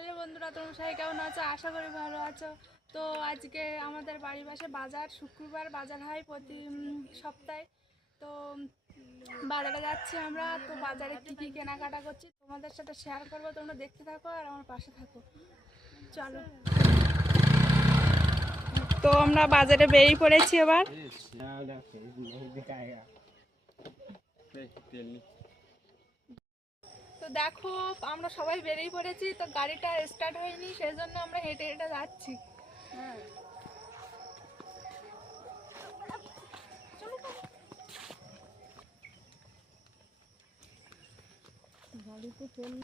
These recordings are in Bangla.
হ্যালো বন্ধুরা, তোমরা সবাই কেমন আছো? আশা করি ভালো আছো। তো আজকে আমাদের বাড়ির পাশে বাজার, শুক্রবার বাজার হয় প্রতি সপ্তাহে। তো বাজারে যাচ্ছি আমরা। তো বাজারে কী কী কেনাকাটা করছি তোমাদের সাথে শেয়ার করবো, তোমরা দেখতে থাকো আর আমার পাশে থাকো। চলো, তো আমরা বাজারে বেরিয়ে পড়েছি এবার। তো দেখো, আমরা সবাই বেরিয়ে পড়েছি। তো গাড়িটা স্টার্ট হয়নি, সেই জন্য আমরা হেঁটে হেঁটে যাচ্ছি। গাড়িতে তেল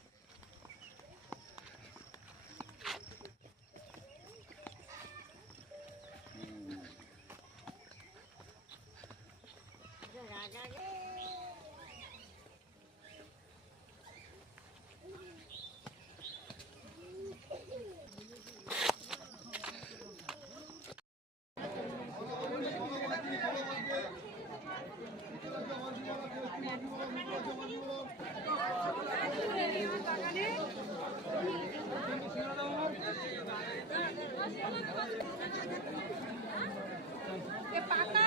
পাকা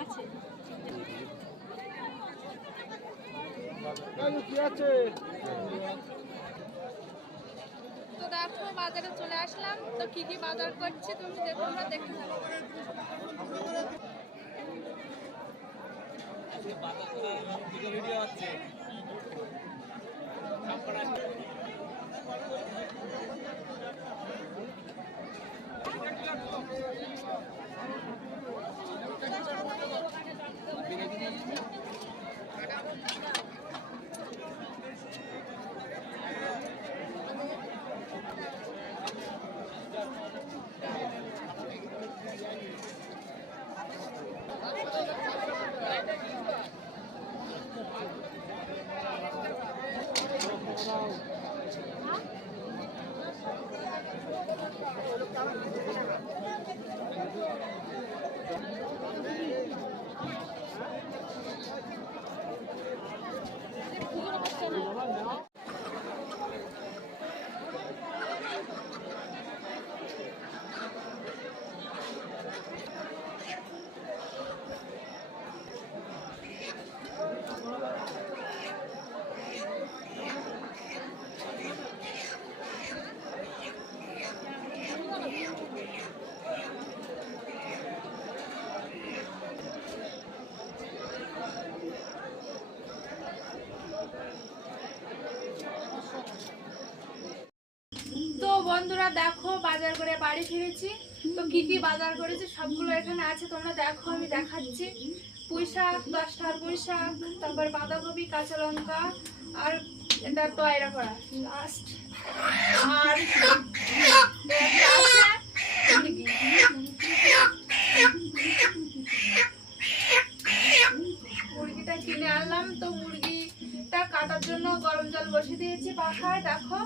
আছে। তো দেখো, বাজারে চলে আসলাম। তো কি কি বাজার করছি তোমরা দেখতে থাকো। ভিডিও আছে। তো বন্ধুরা দেখো, বাজার করে বাড়ি ফিরেছি। তো কি কি বাজার করেছি সবগুলো এখানে আছে, তোমরা দেখো, আমি দেখাচ্ছি। পুঁই শাক, 10 টাকার পুঁই শাক, তারপর বাঁধাকপি, কাঁচা লঙ্কা, আর এটা তয়রা করা লাস্ট। আর মুরগিটা কিনে আনলাম। তো মুরগিটা কাটার জন্য গরম জল বসিয়ে দিয়েছি পাখায়, দেখো।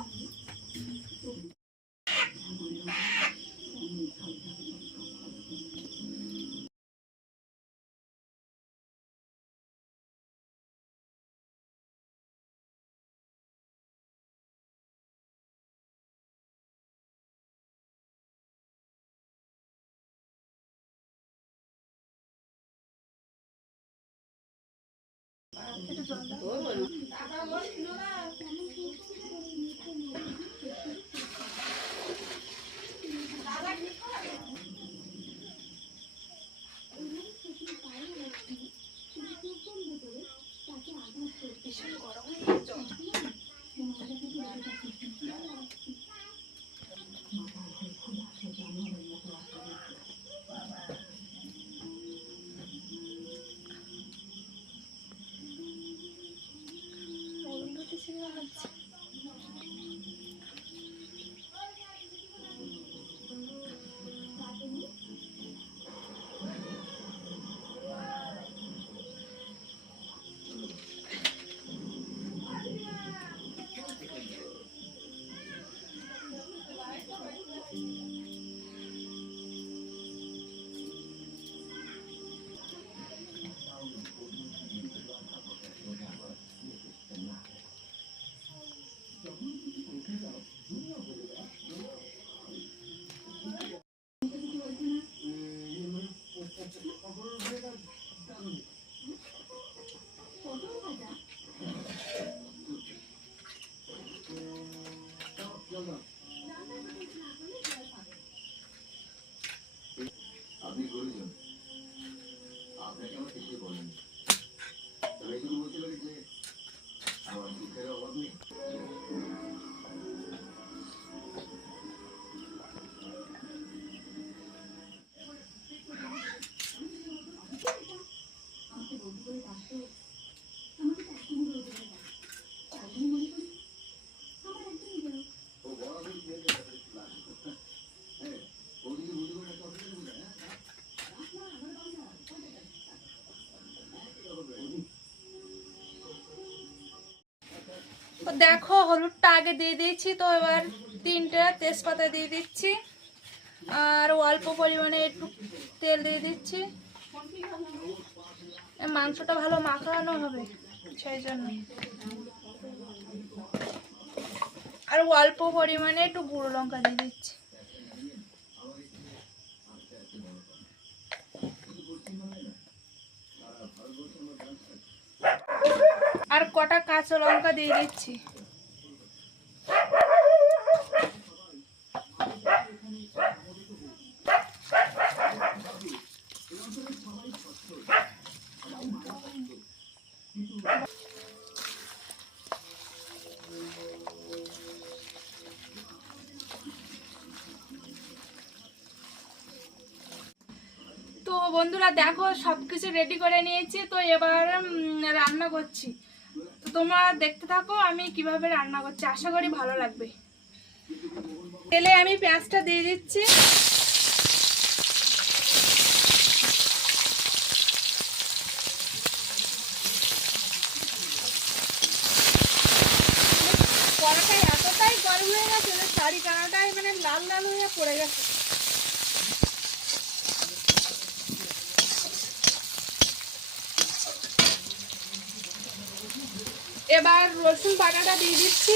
তো দেখো হলুদটা আগে দিয়ে দিয়েছি, তো এবার 3টে তেজপাতা দিয়ে দিচ্ছি আর অল্প পরিমাণে একটু তেল দিয়ে দিচ্ছি। মাংসটা ভালো মাখানো হবে সেই জন্য। আর অল্প পরিমাণে একটু গুঁড়ো লঙ্কা দিয়ে দিচ্ছি। আর কটা কাঁচা লঙ্কা দিয়ে দিচ্ছি। তো বন্ধুরা দেখো সবকিছু রেডি করে নিয়েছি, তো এবার রান্না করছি। তো তোমরা দেখতে থাকো আমি কিভাবে রান্না করছি, আশা করি ভালো লাগবে। তেলে আমি পেঁয়াজটা দিয়ে দিচ্ছি। কড়াটা এতটাই গরম হয়ে গেছে যে শাড়ি কানাটাই মানে লাল লাল হয়ে পড়ে গেছে। এবার রসুন বাটাটা দিয়ে দিচ্ছি।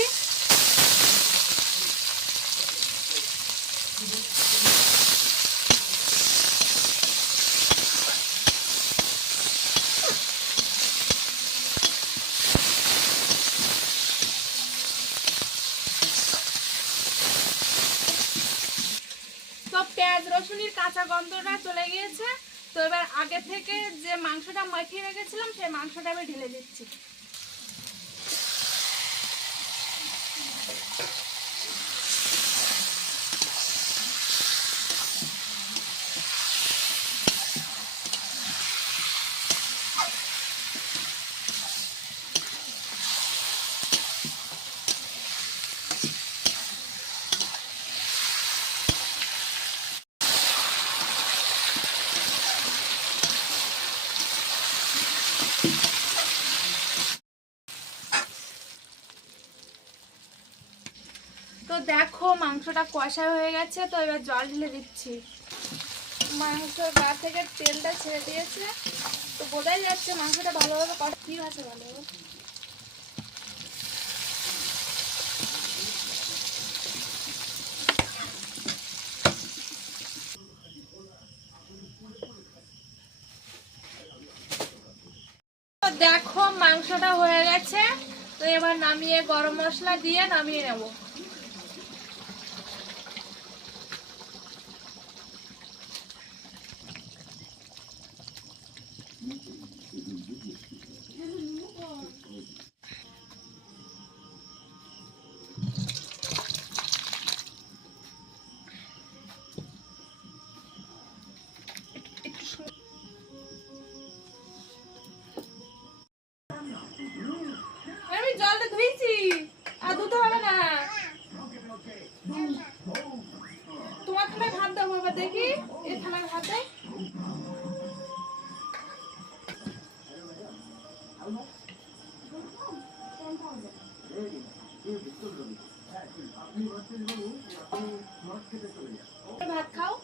তো পেঁয়াজ রসুনের কাঁচা গন্ধটা চলে গিয়েছে। তো এবার আগে থেকে যে মাংসটা মাখিয়ে রেখেছিলাম সেই মাংসটা আমি ঢেলে দিচ্ছি। তো দেখো মাংসটা কষা হয়ে গেছে, তো এবার জল ঢেলে দিচ্ছি। মাংসের গা থেকে তেলটা ছেড়ে দিয়েছে, তো বোঝাই যাচ্ছে মাংসটা ভালোভাবে কষি আছে ভালোভাবে। তো দেখো মাংসটা হয়ে গেছে, তো এবার নামিয়ে গরম মশলা দিয়ে নামিয়ে নেব। আমি জলটা ধুইছি, আর ধুতে হবে না। তোমার থালায় ভাত দেবো, এবার দেখি এই থালায় ভাত দেয়। ভাত খাও।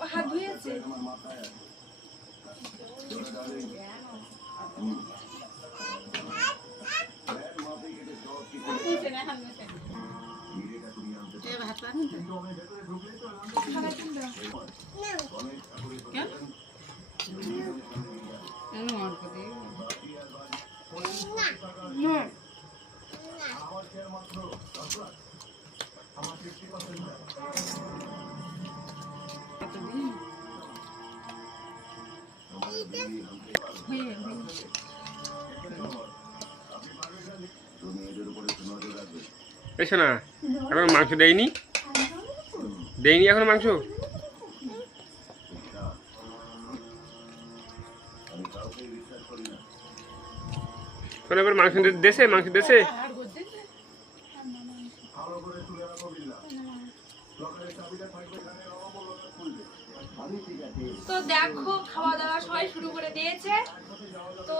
ও হাত ধুয়েছে। এসো না, এখন মাংস দেয়নি এখন মাংস। এবার মাংস দেশে তো দেখো খাওয়া দাওয়া সবাই শুরু করে দিয়েছে। তো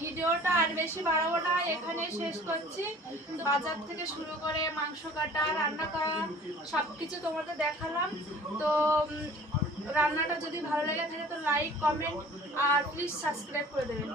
ভিডিওটা আর বেশি বাড়াবো না, এখানে শেষ করছি। তো বাজার থেকে শুরু করে মাংস কাটা, রান্না করা সবকিছু তোমাদের দেখালাম। তো রান্নাটা যদি ভালো লেগে থাকে তো লাইক, কমেন্ট আর প্লিজ সাবস্ক্রাইব করে দেবেন।